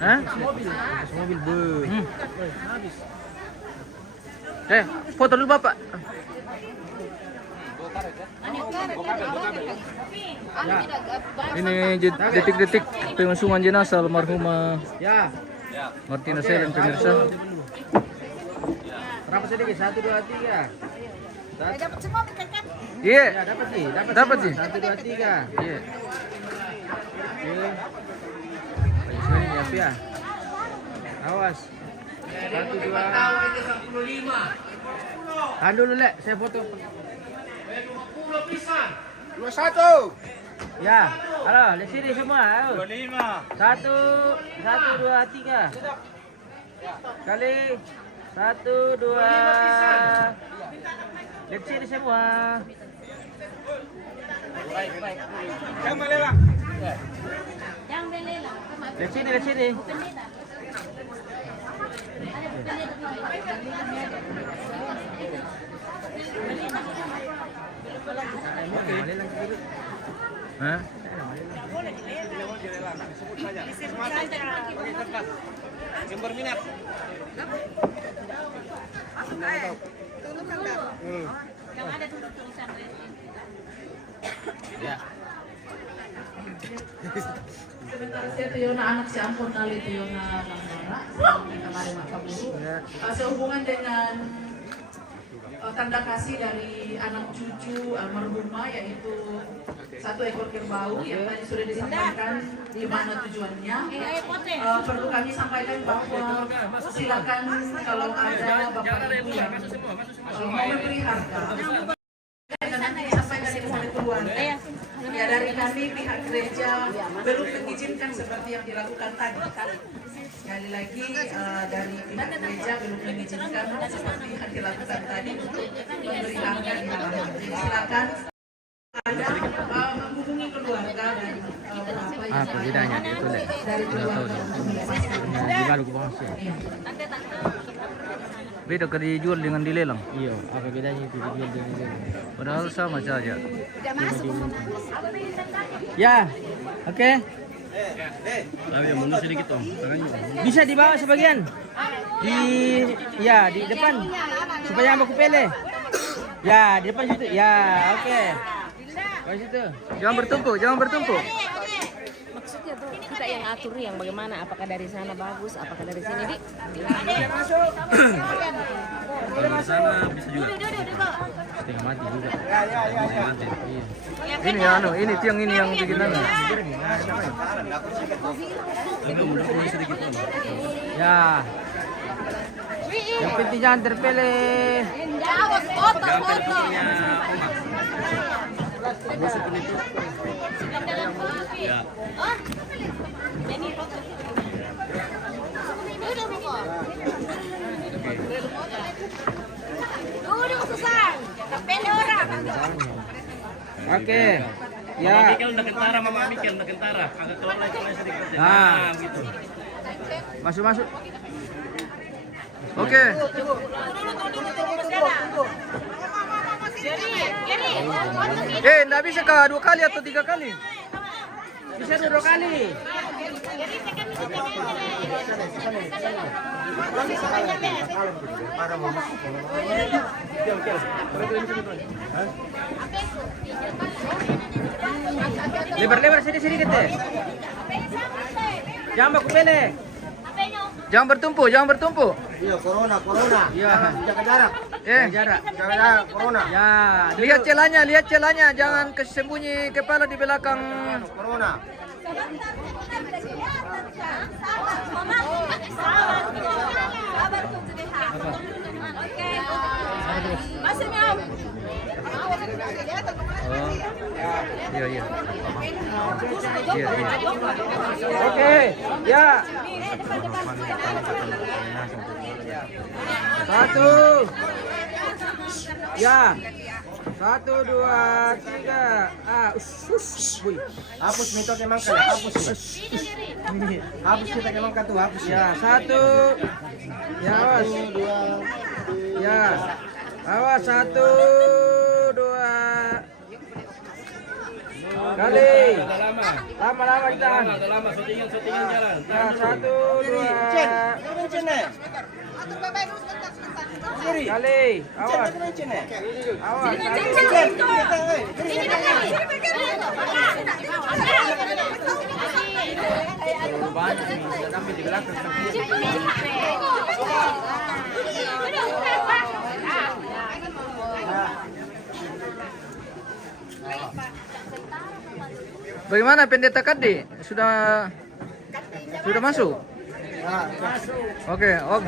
Hah? Mobil. Mobil bu. Foto dulu Bapak. Ya. Ini detik-detik pengusungan jenazah almarhumah Martina Selen pemirsa. Berapa sedikit? 1, 2, 3. Dapat semua kan? Iya. Ya, dapat sih. Dapat sih. 1, 2, 3. Iya. Oke. Banyak sekali nih api ya. Awas. 1, 2. Tahan dulu, Lek. Saya foto. 21. Ya. Halo, di sini semua. 25. 1, 2, 3. Kali. 1, 2. Lihat sini semua. Yang melela. Lihat sini, lihat sini. Hah? Yang berminat. Yang ada tulisan. Ya. Sementara saya tuh Yona anak si ampun kali tuh Yona Nambara kemarin maka buru sehubungan dengan tanda kasih dari anak cucu almarhumah yaitu 1 ekor kerbau yang tadi sudah disampaikan di mana tujuannya. Perlu kami sampaikan bahwa silakan kalau ada bapak ibu yang mau memberi harga dan nanti disampaikan kepada keluarga. Ya dari kami pihak gereja belum mengizinkan seperti yang dilakukan tadi. Sekali lagi dari pihak gereja belum mengizinkan seperti yang dilakukan tadi untuk memberi harga di halaman. Jadi silakan ada menghubungi keluarga dan berapa yang Apa bedanya itu deh? dari keluarga untuk melepaskan. Juga lu bangsa. Beda ke dijual dengan dilelang. Iya, apa bedanya itu dijual dengan ini? Padahal sama saja. Ya. Oke. Ayo mundur sedikit Om. Bisa dibawa sebagian. Di depan. Supaya aku pilih. Ya, di depan situ. Ya, oke. Di situ. Jangan bertumpuk, jangan bertumpuk. Maksudnya tuh kita yang atur yang bagaimana, apakah dari sana bagus, apakah dari sini di Dari sana bisa juga. Setengah mati juga. Ini ya anu, ini tiang ini yang bikin anu. Agak mundur sedikit Om. Ya. Yang penting jangan terpilih. foto. Ya. Ini foto. Duduk Susan, kepele orang. Oke. Ya. Mama Mikel udah kentara, Mama Mikel udah kentara. Agak keluar lagi sedikit. Nah. Gitu. Masuk. Oke. Enggak bisa kah 2 kali atau 3 kali? Bisa 2 kali. Lebar-lebar sini deh. Jangan baku pele. Jangan bertumpuk. Iya, corona. Iya. Jaga jarak. Jarak. Jaga jarak, corona. Ya. Lihat celanya, jangan kesembunyi kepala di belakang. Corona. Iya. Oke. Ya. 1. Ya. 1, 2, 3. Wih. Hapus mitos emang kan, hapus. Hapus kita emang kan tuh hapus. Ya, 1. Ya, awas. 2. Ya. Awas 1, 2. Kali. Lama-lama ditahan. Lama syutingan jalan. Nah, 1, 2. Kali. Awas. Awas. Banyak nih, tapi di belakang. Bagaimana Pendeta Kadi? Sudah masuk? Oke, oh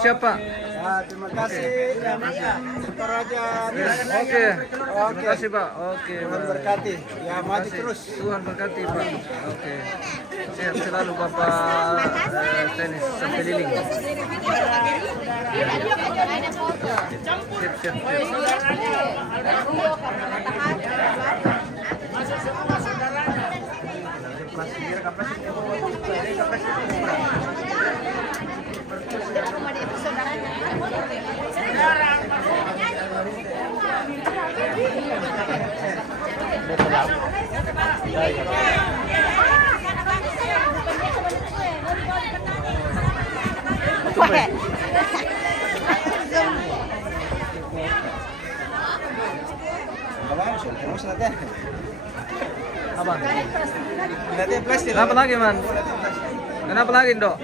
siapa? Terima kasih. Raja. Oke, terima kasih Pak. Oke, Tuhan berkati. Ya maju terus. Tuhan berkati Pak. Oke, sehat selalu Bapak tenis sampai liling. Siap. Apa? Kenapa lagi man? Kenapa lagi Dok?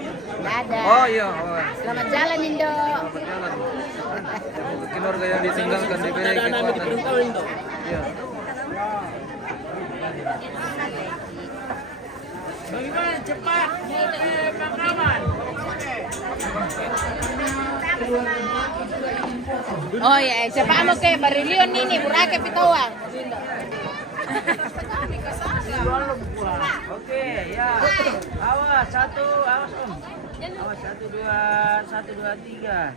Nggak ada. Oh iya. Oh. Selamat jalan Indo. Selamat jalan. Keluarga yang ditinggalkan diberi kekuatan. Iya. Bagaimana cepat? Pengalaman. Oh ya, siapa amo ke Barilion ini burake pitawang. Oke, ya. Awas, awas Om. Awas, 1, 2, 3.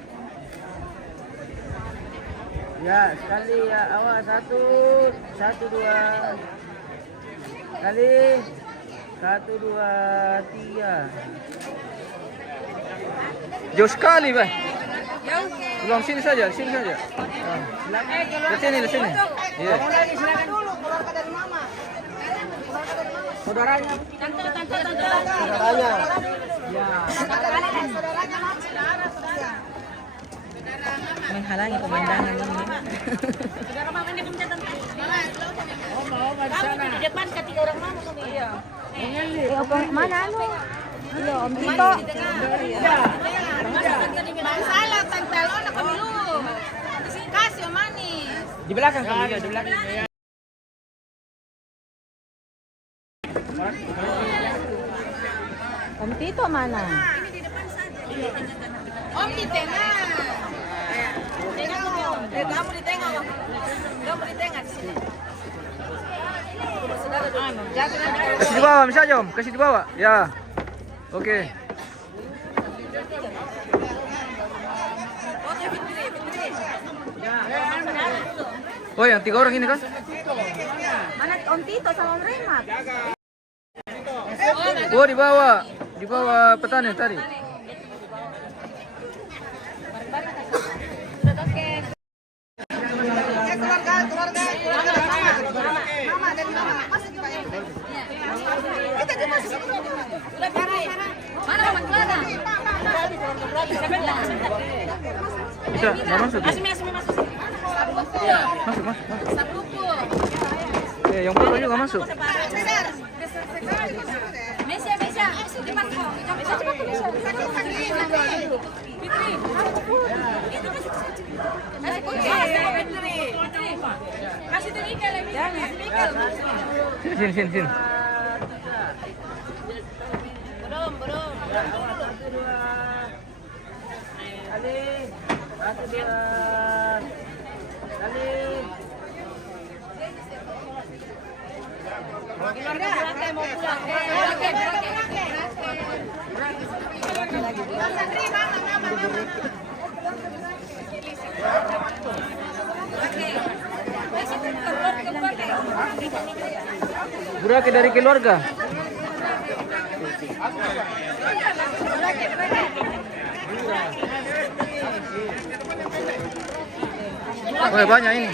Ya, sekali ya. Awas, 1, 2. Kali. 1, 2, 3. Jauh sekali, Bah. Pulang sini saja. Ke sini. Iya. Saudaranya. Ya. Menghalangi pemandangan ini. Di depan ketiga orang mama kami. Iya. Mana anu? Iya, Om Tito. Masalah tantalo na kami lu. Kasih manis. Di belakang kami ya, di belakang. Om Tito mana? Om di tengah. Kamu di tengah. Kamu di tengah di sini. Kasih di bawah, bisa aja Om. Kasih di bawah. Ya. Oke. Oh, yang 3 orang ini kan? Mana Om Tito sama Om Remat? Oh, di bawah petani tadi. Bisa, nggak masuk. Masuk. Yang foto juga masuk. Sini. Burake dari keluarga. Oh, banyak ini.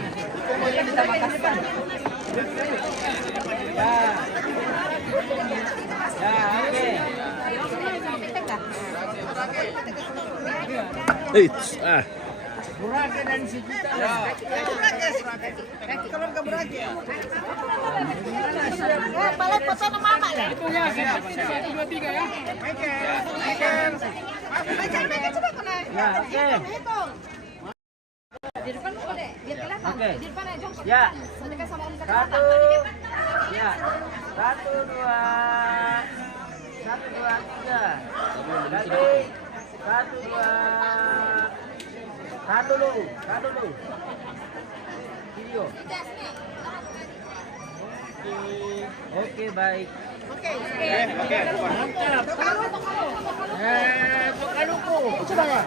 Burake dan si Juta. Kalau ke Burake. Balik foto sama mama lah. Itu ya, 1, 2, 3 ya. Coba kena. Ya, oke. Di depan dulu deh, biar kelihatan. Oke. Di depan aja. Ya. Sedekah sama Om 1. Kakak. Ya. 1, 2. 1, 2, 3. Ganti. 1, 2. Satu dulu. Video. Oke, baik. Oke. Mantap. Pekaluku. Coba ya.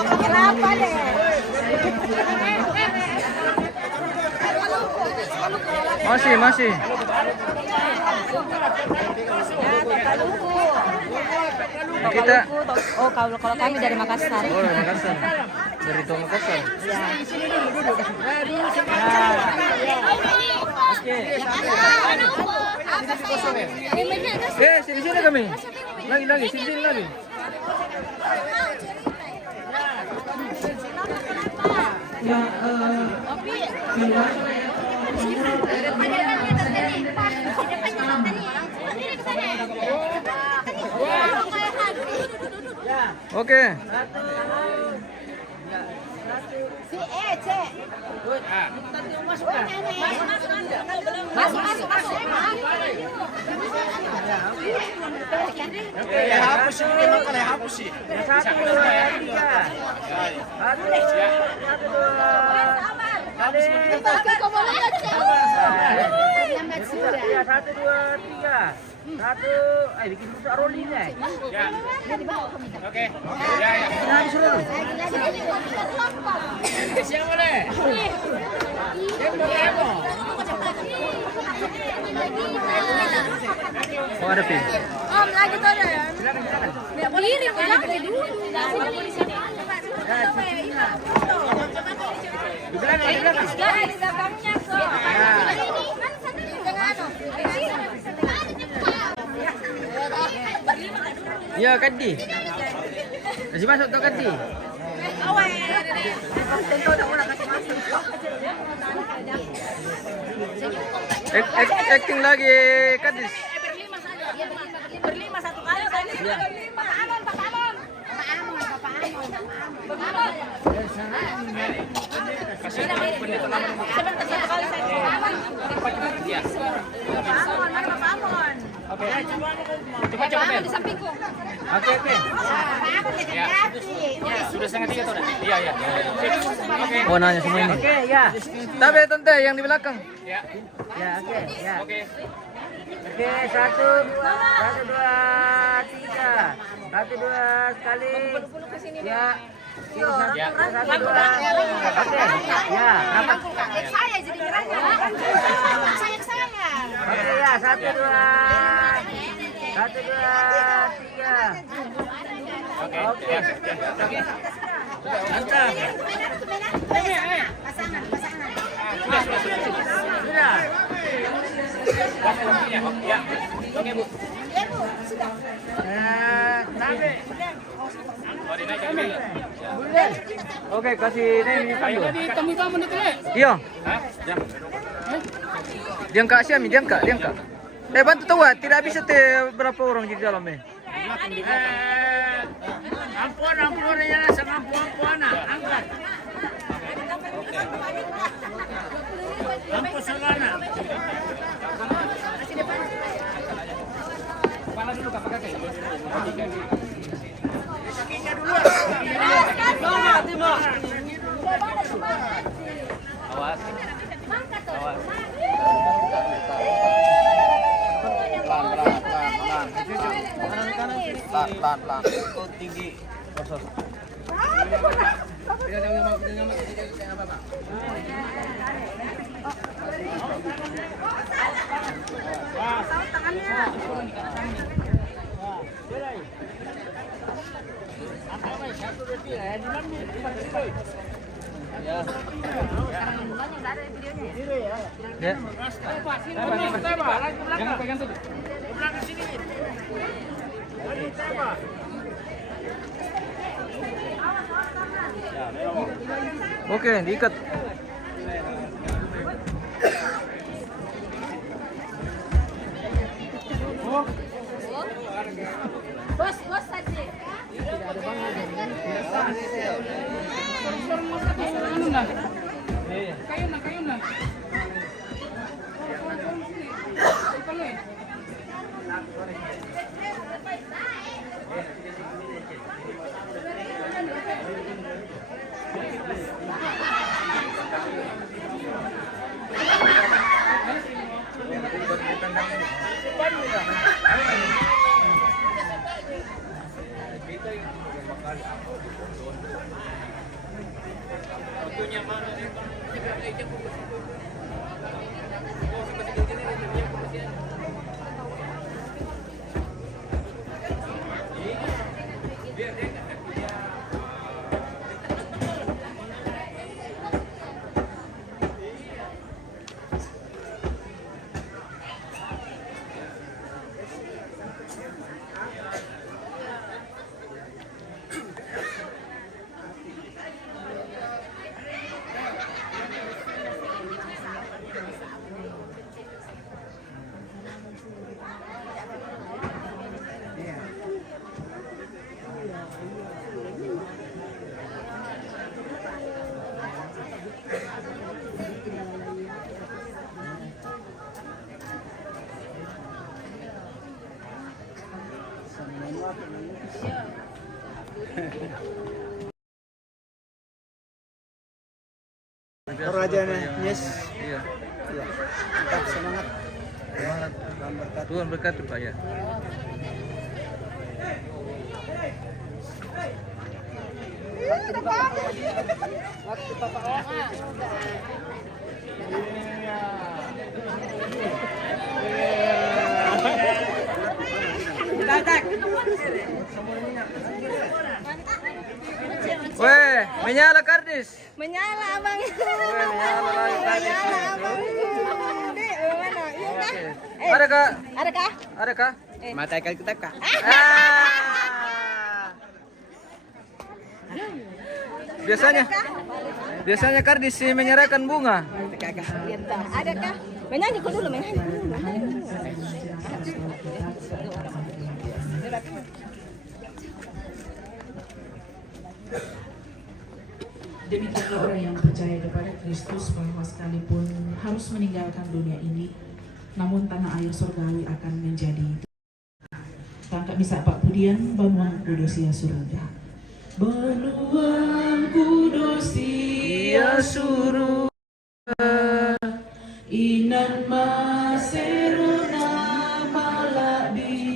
Kenapa deh? Masih. Kita Oh, kalau kami dari Makassar. oh dari Makassar. Dari Tol Makassar. Oke. Sini kami. Lagi, sini lagi. Oke. Hapus sih, memang kali hapus sih. 1, 2, 3. 1, 2. Kali. 1, 2, 3. 1. Bikin putar rolling nih. Oke. Ya. Siapa deh? Oh ada pin. Om lagi tuh ada ya. Silakan. Berdiri jangan dulu. Di sini. Di belakang. Jangan di belakangnya so. Ya Kadi. Kasih masuk tuh Kadi. Acting lagi Kadis. Berlima satu kali tadi. Pak Amon. Coba di sampingku. Oke. Sudah setengah 3 tuh. Iya. Oh nanya semua ini. Oke, ya. Tapi tante yang di belakang. Ya, oke, ya. Oke. Oke, 1, 2, 3. 1, 2 sekali. Ya. 1, 2. Oke. Ya, apa? Saya jadi geranya. Saya. Oke ya, 1, 2. 1, 2, 3. Oke. Mantap. Pasangan. Sudah. Ya. Oke, Bu. Ya Bu, sudah. Sampai. Oke kasih ini pandu. Tamu-tamu nih, Tele. Iya. Hah? Jam. Diangkat siami, diangkat. Bantu tahu tidak bisa berapa orang di dalam ini. Ampun ya, sama ampun. Angkat. Ampun selana. Kepala dulu Kak, pakai. Kakinya dulu. Awas. Pelan. Itu tinggi. Ya. Jangan pegang tuh. Oke, diikat. Bos saja. Kayu na. Rajanya, yes. Iya. Iya. Tetap semangat. Semangat. Tuhan berkati Pak ya. Weh, menyala kardis. Menyala abang. Weh, menyala lagi kardis. Menyala abang. Dek, mana? Iya kah? Oke. Ada kak? Ada kah? Ada kak? Mata ikan kita kak. Biasanya kardis sih menyerahkan bunga. Ada kah? Menyanyi kok dulu, menyanyi. Demikianlah orang yang percaya kepada Kristus bahwa sekalipun harus meninggalkan dunia ini, namun tanah air surgawi akan menjadi tangkap bisa Pak Pudian Benuang Kudosia Surga. Benuang Kudosia Surga Inan Maserona Malabi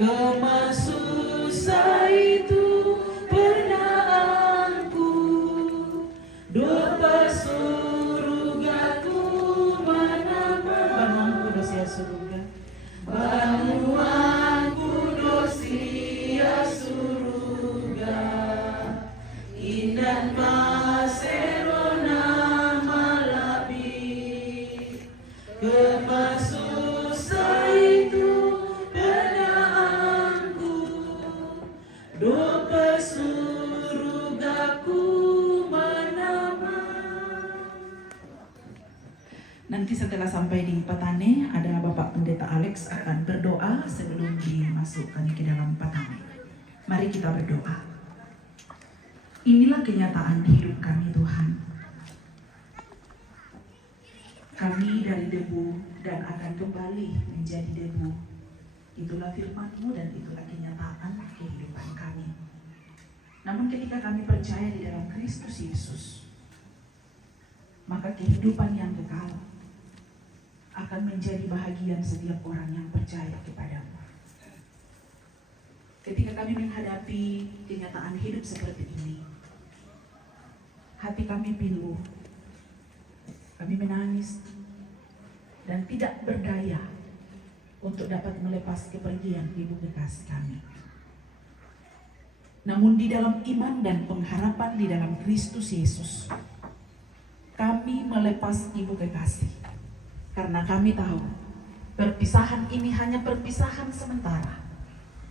Kemasusa itu surga Benuang Kudosia surga Indah Maserona Malabi Kemasusa itu penaanku doa surgaku menama. Nanti setelah sampai di Patane, ada Bapak Pendeta Alex akan berdoa sebelum dimasukkan ke dalam Patane. Mari kita berdoa. Inilah kenyataan hidup kami Tuhan. Kami dari debu dan akan kembali menjadi debu. Itulah firman-Mu dan itulah kenyataan kehidupan kami. Namun ketika kami percaya di dalam Kristus Yesus, maka kehidupan yang kekal akan menjadi bahagian setiap orang yang percaya kepadamu. Ketika kami menghadapi kenyataan hidup seperti ini, hati kami pilu, kami menangis, dan tidak berdaya untuk dapat melepas kepergian ibu kekasih kami. namun di dalam iman dan pengharapan di dalam Kristus Yesus, kami melepas ibu kekasih. Karena kami tahu perpisahan ini hanya perpisahan sementara.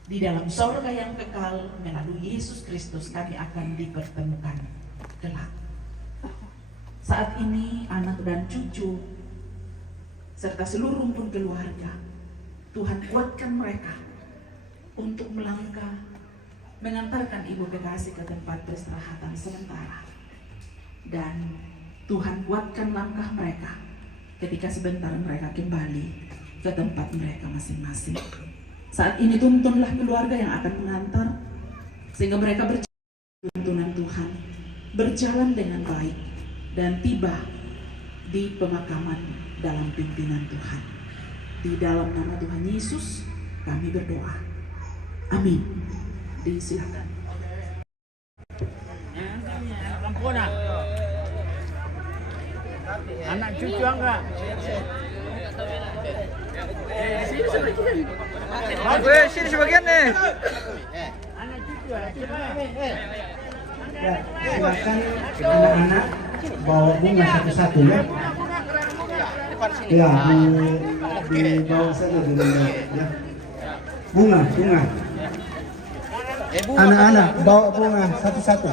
Di dalam sorga yang kekal melalui Yesus Kristus kami akan dipertemukan kelak. Saat ini anak dan cucu serta seluruh rumpun keluarga, Tuhan kuatkan mereka untuk melangkah mengantarkan ibu kekasih ke tempat peristirahatan sementara. Dan Tuhan kuatkan langkah mereka ketika sebentar mereka kembali ke tempat mereka masing-masing. Saat ini tuntunlah keluarga yang akan mengantar, sehingga mereka tuntunan Tuhan, berjalan dengan baik dan tiba di pemakaman dalam pimpinan Tuhan. Di dalam nama Tuhan Yesus kami berdoa. Amin. Disilakan. Anak cucu enggak? Sini sebagian nih. Anak cucu Ya, silakan anak-anak bawa bunga satu-satu ya. Ya, di bawah sana dulu ya. Bunga. Anak-anak bawa bunga satu-satu.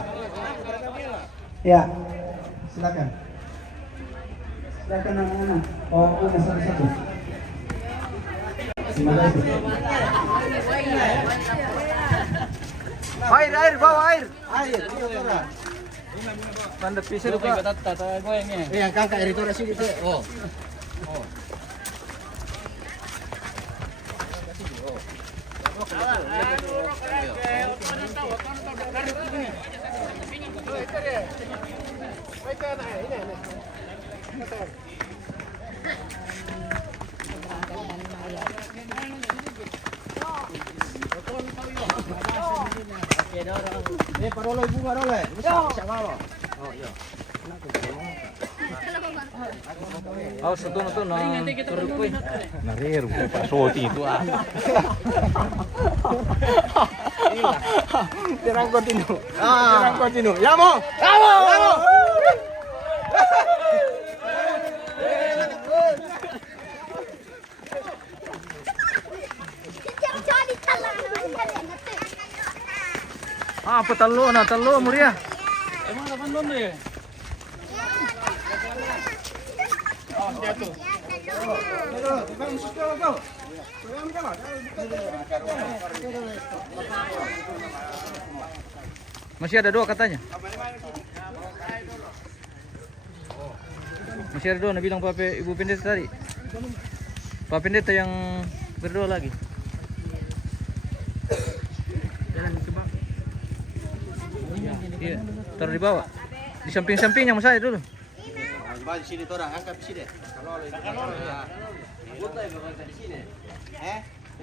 Ya, silakan. Silakan anak-anak bawa bunga satu-satu. Terima kasih. Air, bawa air. Air, Eritora. Tanda pisah juga. Yang kakak Eritora sini tuh. Oh. Parolo ibu parolo. Bisa bawa. Oh iya. Oh, satu na. Terukui. Narir, Pak Soti itu ah. Terang kontinu. Ya mo. Apa talo Muria? Masih ada 2 katanya. Masih ada 2, bilang Ibu Pendeta tadi. Pak Pendeta yang berdoa lagi. Iya, taruh di bawah. Di samping-sampingnya mas saya dulu. Di sini orang angkat di sini.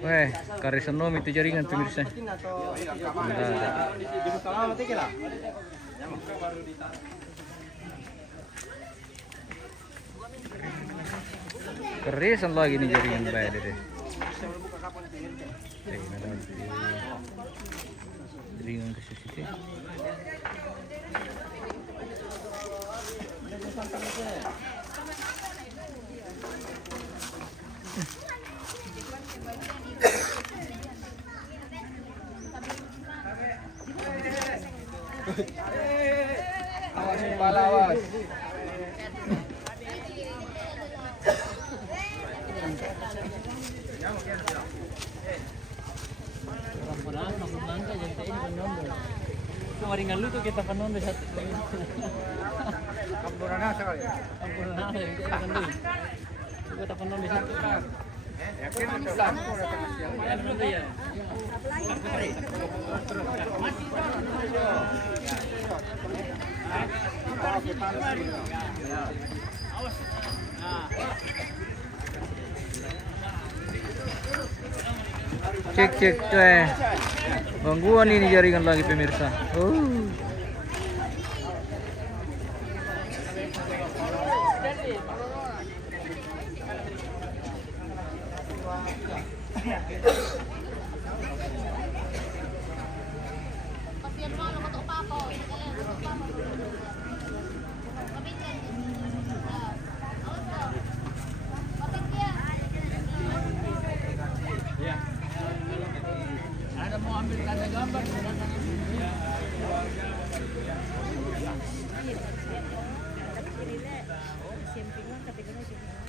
Weh, Karisanom itu jaringan pemirsa. Kerisan lagi nih jaringan bayar deh. Jaringan ke sisi. Awas kepala, awas. Kemarin lu tuh kita panondo satu. Kampuran asal ya. Kampuran kita panondo. Kita panondo satu. Yakin sudah Ya. Cek tuh. Gangguan ini jaringan lagi pemirsa. Siempre lang kategori